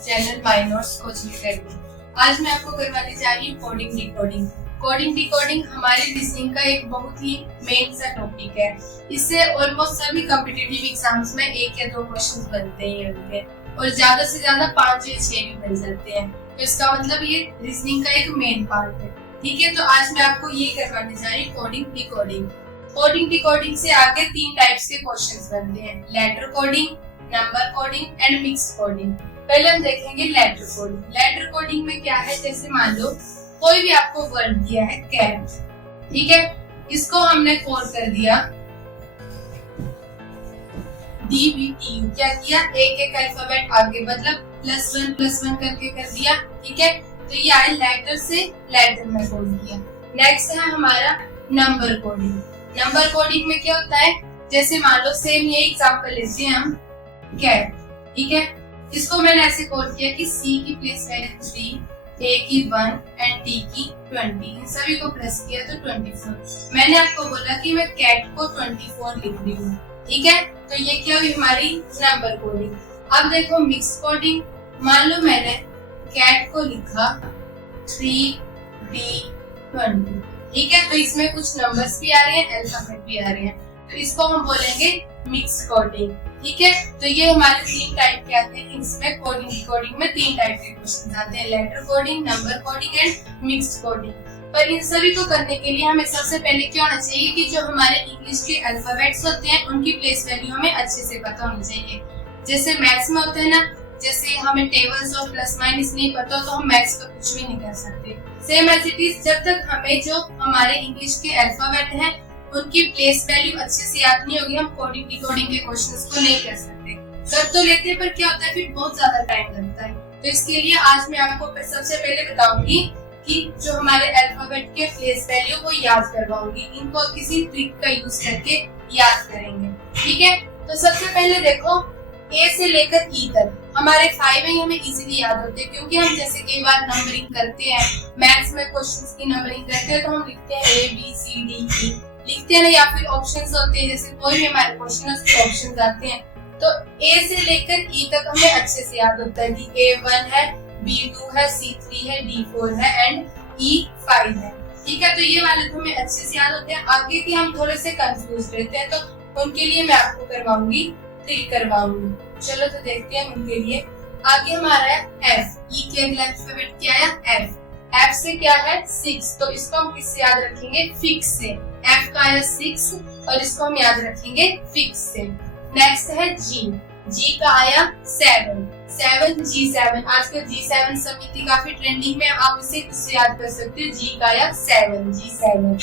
Channel my notes coaching academy. आज मैं आपको करवाने जा रही हूँ कोडिंग डिकोडिंग। कोडिंग डिकोडिंग हमारी रीजनिंग का एक बहुत ही मेन सा टॉपिक है। इससे ऑलमोस्ट सभी कॉम्पिटिटिव एग्जाम्स में 1 या 2 क्वेश्चंस बनते ही होंगे और ज्यादा से ज्यादा 5 या 6 भी बन जाते हैं। तो इसका मतलब ये रीजनिंग का एक मेन पार्ट है। ठीक है, तो आज मैं आपको ये करवाने जा रही हूँ कोडिंग डिकोडिंग। कोडिंग डिकोडिंग से आगे 3 टाइप्स के क्वेश्चंस बनते हैं, letter coding, number coding and mix coding. पहले हम देखेंगे लेटर कोडिंग। लेटर कोडिंग में क्या है, जैसे मान लो कोई भी आपको वर्ड दिया है कैट, ठीक है, इसको हमने कोड कर दिया DBTU। क्या किया, एक अल्फाबेट आगे, मतलब +1 करके कर दिया। ठीक है, तो ये आए लेटर से लेटर में कोड किया। नेक्स्ट है हमारा नंबर कोडिंग। नंबर कोडिंग में क्या होता है, जैसे मान लो सेम ये एग्जांपल लेते हैं हम कैट, ठीक है, इसको मैंने ऐसे कोड किया कि C की प्लेस वैल्यू 3, A की 1 एंड T की 20, इन सभी को प्लस किया तो 24। मैंने आपको बोला कि मैं कैट को 24 लिख रही हूँ। ठीक है, तो ये क्या हुई हमारी नंबर कोडिंग। अब देखो मिक्स कोडिंग। मान लो मैंने कैट को लिखा 3D20, ठीक है, तो इसमें कुछ नंबर्स भी आ रहे हैं, अल्फाबेट भी आ रहे हैं, तो इसको हम बोलेंगे मिक्स कोडिंग। ठीक है, तो ये हमारे 3 टाइप के आते हैं। इसमें कोडिंग में 3 टाइप के क्वेश्चन आते हैं, letter coding, number coding and mixed coding. पर इन सभी को करने के लिए हमें सबसे पहले क्या होना चाहिए कि जो हमारे इंग्लिश के अल्फाबेट्स होते हैं उनकी प्लेस वैल्यू हमें अच्छे से पता होनी चाहिए। जैसे मैथ्स में होता है ना, जैसे हमें टेबल्स और प्लस माइनस नहीं पता तो हम मैथ्स का कुछ भी नहीं कर सकते। सेम एज इट इज, जब तक हमें जो हमारे इंग्लिश के अल्फाबेट हैं उनकी प्लेस वैल्यू अच्छे से याद नहीं होगी, हम कोडिंग डिकोडिंग के क्वेश्चंस को नहीं कर सकते। कर तो लेते हैं पर क्या होता है, फिर बहुत ज्यादा टाइम लगता है। तो इसके लिए आज मैं आपको सबसे पहले बताऊंगी कि जो हमारे अल्फाबेट के प्लेस वैल्यू को याद करवाऊंगी, इनको किसी ट्रिक का यूज करके याद करेंगे। ठीक है, तो सबसे पहले देखो A से लेकर E तक हमारे 5 ही हमें इजीली याद होते हैं, क्योंकि हम जैसे कई बार नंबरिंग करते हैं, मैथ्स में क्वेश्चंस की नंबरिंग करते हैं तो हम लिखते हैं A B C D E लिखते हैं ना, या फिर ऑप्शंस होते हैं, जैसे कोई भी हमारे क्वेश्चन है उसके ऑप्शंस आते हैं, तो A से लेकर E तक हमें अच्छे से याद होता है कि A1 है, B2 है, C3 है, D4 है एंड E5 है। ठीक है, तो ये वाले तो हमें अच्छे से याद होते हैं। आगे की हम थोड़े से कंफ्यूज रहते हैं, तो उनके लिए मैं आपको करवाऊंगी, ट्रिक करवाऊंगी। चलो तो देखते हैं उनके लिए। आगे हमारा है F, E के अगला अल्फाबेट क्या है F। F से क्या है 6, तो इसको हम किससे याद रखेंगे, फिक्स से। F का आया 6 और इसको हम याद रखेंगे फिक्स से। नेक्स्ट है G, G का आया 7 G7। आजकल G7 समिति काफी ट्रेंडिंग में, आप इसे किससे याद कर सकते हो, G का आया 7 G7।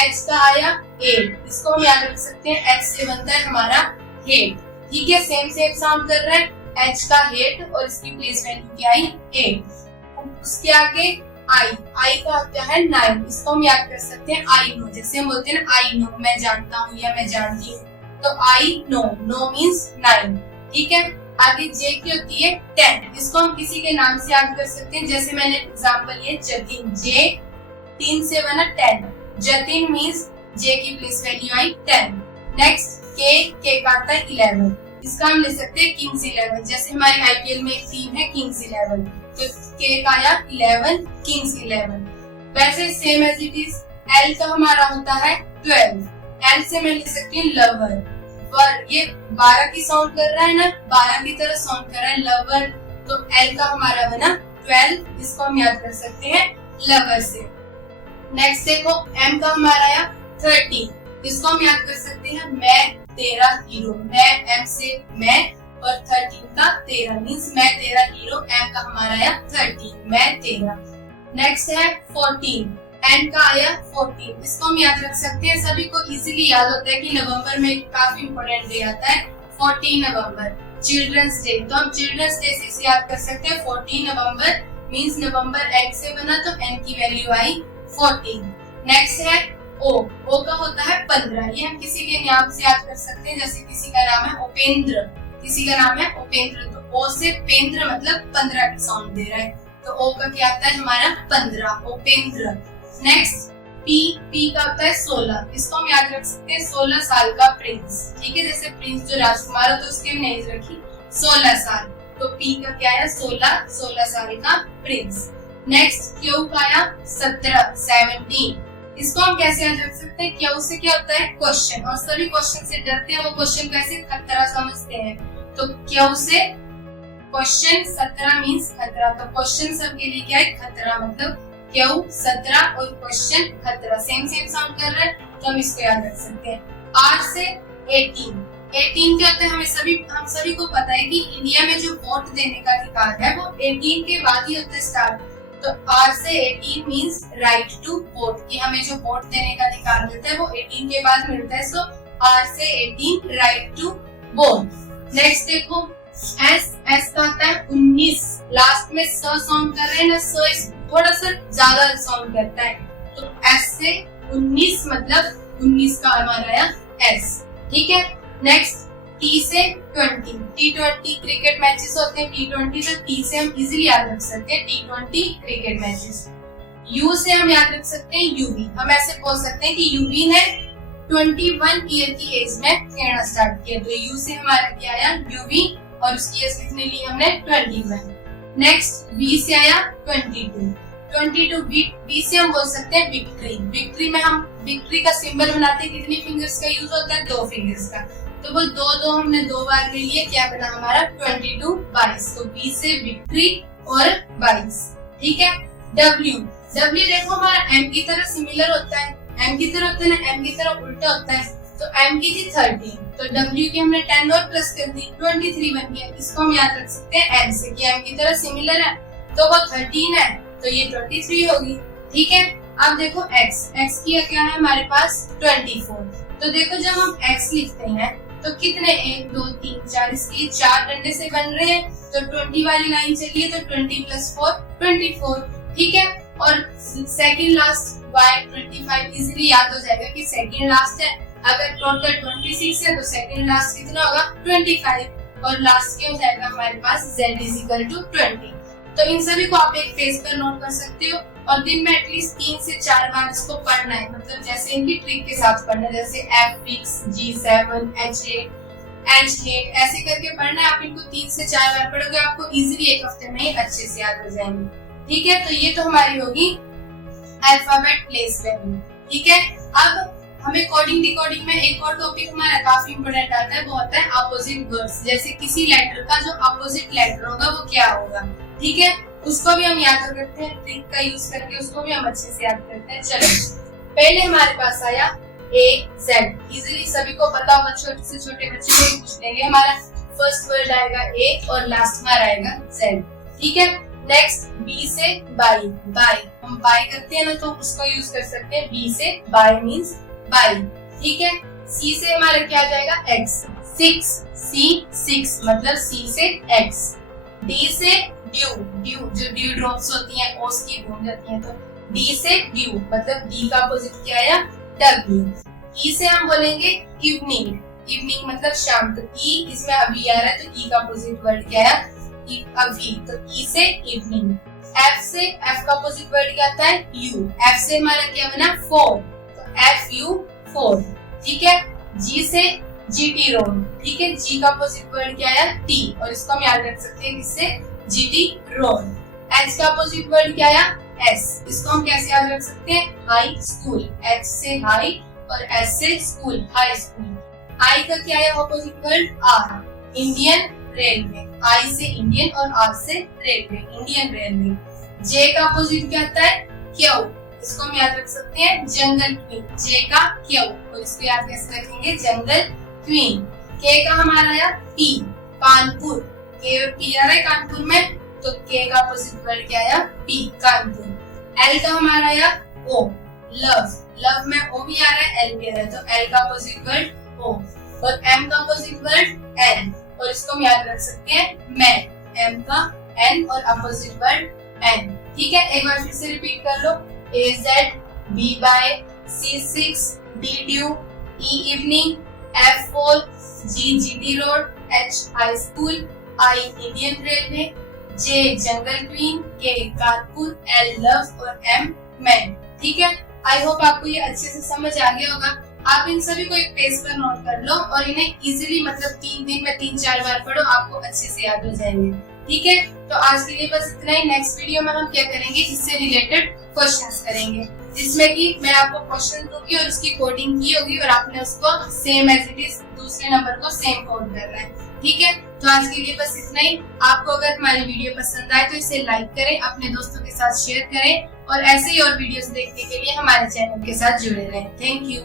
H का आया 8, इसको हम याद रख सकते हैं, H से बनता है हमारा हेड। ठीक है, सेम साउंड कर रहा है, H का हेड और इसकी प्लेस वैल्यू क्या आई 8। उसके आगे I का क्या है 9, इसको हम याद कर सकते हैं I नो, जैसे हम बोलते हैं ना I नो, मैं जानता हूँ या मैं जानती हूँ, तो I नो, नो मींस 9। ठीक है, आगे J की होती है 10, इसको हम किसी के नाम से याद कर सकते हैं, जैसे मैंने एग्जांपल लिया जतिन, J 3 से बना 10, जतिन मींस J की प्लेस वैल्यू आई 10। नेक्स्ट K का आता है 11, इसका हम ले सकते हैं किंग्स 11, जैसे हमारे IPL में एक टीम है किंग्स 11, तो K का आया 11 किंग्स 11। वैसे same as it is L का हमारा होता है 12, L से मैं ले सकती हूँ लवर, पर ये 12 की साउंड कर रहा है ना, 12 की तरह साउंड कर रहा है लवर, तो L का हमारा बना 12, इसको हम याद कर सकते हैं लवर से। नेक्स्ट देखो M का हमारा आया 13, इसको हम याद कर सकते हैं मैं तेरा हीरो, मैं M से मैं और 13 का 13 मींस मैं तेरा हीरो, M का हमारा आया 13, मैं तेरा। नेक्स्ट है 14, N का आया 14, इसको हम याद रख सकते हैं, सभी को इजीली याद होता है कि नवंबर में काफी इंपॉर्टेंट डे आता है 14 नवंबर, चिल्ड्रंस डे, तो हम चिल्ड्रंस डे से इसे याद कर सकते हैं 14 नवंबर मींस नवंबर N से बना तो N की वैल्यू आई 14। नेक्स्ट है O का होता है 15, ये हम किसी के नाम से याद कर सकते हैं, जैसे किसी का नाम है उपेंद्र, किसी का नाम है उपेंद्र, तो O से पेंद्र मतलब 15 की साउंड दे रहा है, तो O का क्या आता है हमारा 15, उपेंद्र। नेक्स्ट P का होता है 16, इसको हम याद रख सकते हैं 16 साल का प्रिंस। ठीक है, जैसे प्रिंस जो राजकुमार हो तो उसकी हमने एज रखी 16 साल। तो पी का क्या आया 16 साल का प्रिंस। नेक्स्ट क्यू का आया 17 इसको हम कैसे याद रख सकते हैं? क्यू से क्या होता है क्वेश्चन, और सभी क्वेश्चन से डरते हैं, वो क्वेश्चन कैसे खतरा समझते हैं। तो क्यू से क्वेश्चन 17 मींस खतरा, तो क्वेश्चन सबके लिए क्या है खतरा, मतलब क्यू 17 और क्वेश्चन खतरा सेम साउंड कर रहा है, तो हम इसको याद रख सकते हैं। आर से 18 क्या होता है? हम सभी को पता है कि इंडिया में जो वोट देने का अधिकार है वो 18 के बाद ही होता है स्टार्ट। तो आर से 18 मींस राइट टू वोट, कि हमें जो वोट देने का अधिकार मिलता है वो 18 के बाद मिलता है। सो आर से 18 राइट टू वोट। नेक्स्ट देखो एस का आता है 19, लास्ट में स साउंड कर रहे हैं ना, स थोड़ा सा ज्यादा साउंड करता है, तो एस से 19 मतलब 19 का हमारा आया एस, ठीक है। नेक्स्ट टी से 20, T20 क्रिकेट मैचेस होते हैं T20, तो टी से हम इजीली याद रख सकते हैं T20 क्रिकेट मैचेस। यू से हम याद रख सकते हैं यूवी, हम ऐसे बोल सकते हैं कि यूवी ने 21 ईयर की एज में खेलना स्टार्ट किया, तो यू से हमारा क्या आया यूवी, और उसकी एज कितने ली हमने 21। नेक्स्ट वी से आया 22 वी से हम बोल सकते हैं विक्ट्री में हम विक्ट्री का सिंबल बनाते हैं, कितनी फिंगर्स का यूज होता है 2 फिंगर्स का, तो वो दो हमने 2 बार ले लिए, क्या बना हमारा 22 तो वी से विक्ट्री और 22, ठीक है। डब्ल्यू देखो हमारा एम की तरह सिमिलर होता है, एम की तरह होता है ना, एम की तरह उल्टा होता है, तो एम की थी 13, तो डब्ल्यू की हमने 10 और प्लस कर दी 23 बन गया। इसको हम याद रख सकते हैं एम से, कि एम की तरह सिमिलर है, तो वो 13 है, तो ये 23 होगी, ठीक है। अब देखो x की क्या है हमारे पास 24, तो देखो जब हम x लिखते हैं तो कितने 1 2 3 4 इसके 4 डंडे से बन रहे हैं, तो 20 वाली लाइन चलिए, तो 20 + 4 24, ठीक है। और सेकंड लास्ट y 25 इजीली याद हो जाएगा कि सेकंड लास्ट है, अगर टोटल 26 है तो सेकंड लास्ट कितना होगा 25, और लास्ट क्या हो जाएगा हमारे पास z = 20। तो इन सभी को आप एक पेज पर नोट कर सकते हो, और दिन में एटलीस्ट 3 से 4 बार इसको पढ़ना है, मतलब जैसे इनकी ट्रिक के साथ पढ़ना है, जैसे F6 G7 H8 ऐसे करके पढ़ना है। आप इनको 3 से 4 बार पढ़ोगे, आपको इजीली एक हफ्ते में ही अच्छे से याद हो जाएंगे, ठीक है। तो ये तो हमारी होगी अल्फाबेट प्लेस वैल्यू, ठीक है। अब हमें कोडिंग डिकोडिंग में एक और टॉपिक हमारा काफी इंपोर्टेंट आता है, वो होता है अपोजिट वर्ड्स, जैसे किसी लेटर का जो अपोजिट लेटर होगा वो क्या होगा, ठीक है, उसको भी हम याद करते हैं, ट्रिक का यूज करके उसको भी हम अच्छे से याद करते हैं। चलो पहले हमारे पास आया A Z, इजीली सभी को पता होगा, छोटे से छोटे बच्चे को पूछ लेंगे। हमारा फर्स्ट वर्ड आएगा A और लास्ट में आएगा Z, ठीक है। नेक्स्ट B से बाई, हम बाई करते हैं ना, तो उसको यूज कर सकते हैं B से बाई मींस बाई, ठीक है। C से हमारा क्या आ जाएगा X, 6 मतलब C से X। D से ड्यू, जो ड्यू ड्रॉप्स होती हैं ओस की बूंद होती हैं, तो D से ड्यू मतलब D का अपोजिट क्या आया W। E से हम बोलेंगे इवनिंग मतलब शाम, तो E इसमें अभी आ रहा है, तो E का अपोजिट वर्ड क्या आया अभी, तो E से इवनिंग। F का अपोजिट वर्ड क्या आता है U, F से हमारा क्या बना 4, तो FU4, ठीक है। G से GT रोड, ठीक है, G का अपोजिट वर्ड क्या आया T, और इसको हम याद रख सकते हैं किससे GT रोड। H का अपोजिट वर्ड क्या आया S, इसको हम कैसे याद रख सकते हैं हाई स्कूल, H से हाई और S से स्कूल, हाई स्कूल। I का क्या आया opposite word R, Indian railway, I से इंडियन और R से रेलवे, इंडियन रेलवे। J का अपोजिट क्या आता है Q, इसको हम याद रख सकते हैं जंगल क्वीन, J का Q, और इसको याद कैसे रखेंगे जंगल क्वीन। K का हमारा आया P, कानपुर, K और P आ रहा है कानपुर में, तो K का अपोजिट वर्ड क्या आया P, कानपुर। L का हमारा आया O, लव में O भी आ रहा है L भी आ रहा है, तो L का अपोजिट वर्ड O, और M का अपोजिट वर्ड N, और इसको हम याद रख सकते हैं मैन, M का N और अपोजिट वर्ड N, ठीक है। एक बार फिर से रिपीट कर लो, AZ, B by, C6, D due, E evening, F4, G GT road, H high school, I Indian railway, J jungle queen, K Kanpur, L love और M man, ठीक है। आई होप आपको ये अच्छे से समझ आ गया होगा। आप इन सभी को एक पेज पर नोट कर लो और इन्हें इजीली मतलब 3 दिन में 3-4 बार पढ़ो, आपको अच्छे से याद हो जाएंगे। ठीक है, तो आज के लिए बस इतना ही। नेक्स्ट वीडियो में हम क्या करेंगे, इससे रिलेटेड क्वेश्चंस करेंगे, जिसमें कि मैं आपको क्वेश्चन दूंगी और उसकी कोडिंग की होगी और आपने उसको सेम एज इट इज दूसरे नंबर को सेम कोड करना है। ठीक है, तो आज के लिए बस इतना ही। आपको अगर हमारी वीडियो पसंद आए तो इसे लाइक करें, अपने दोस्तों के साथ शेयर करें और ऐसे ही और वीडियोस देखने के लिए हमारे चैनल के साथ जुड़े रहें। Thank you.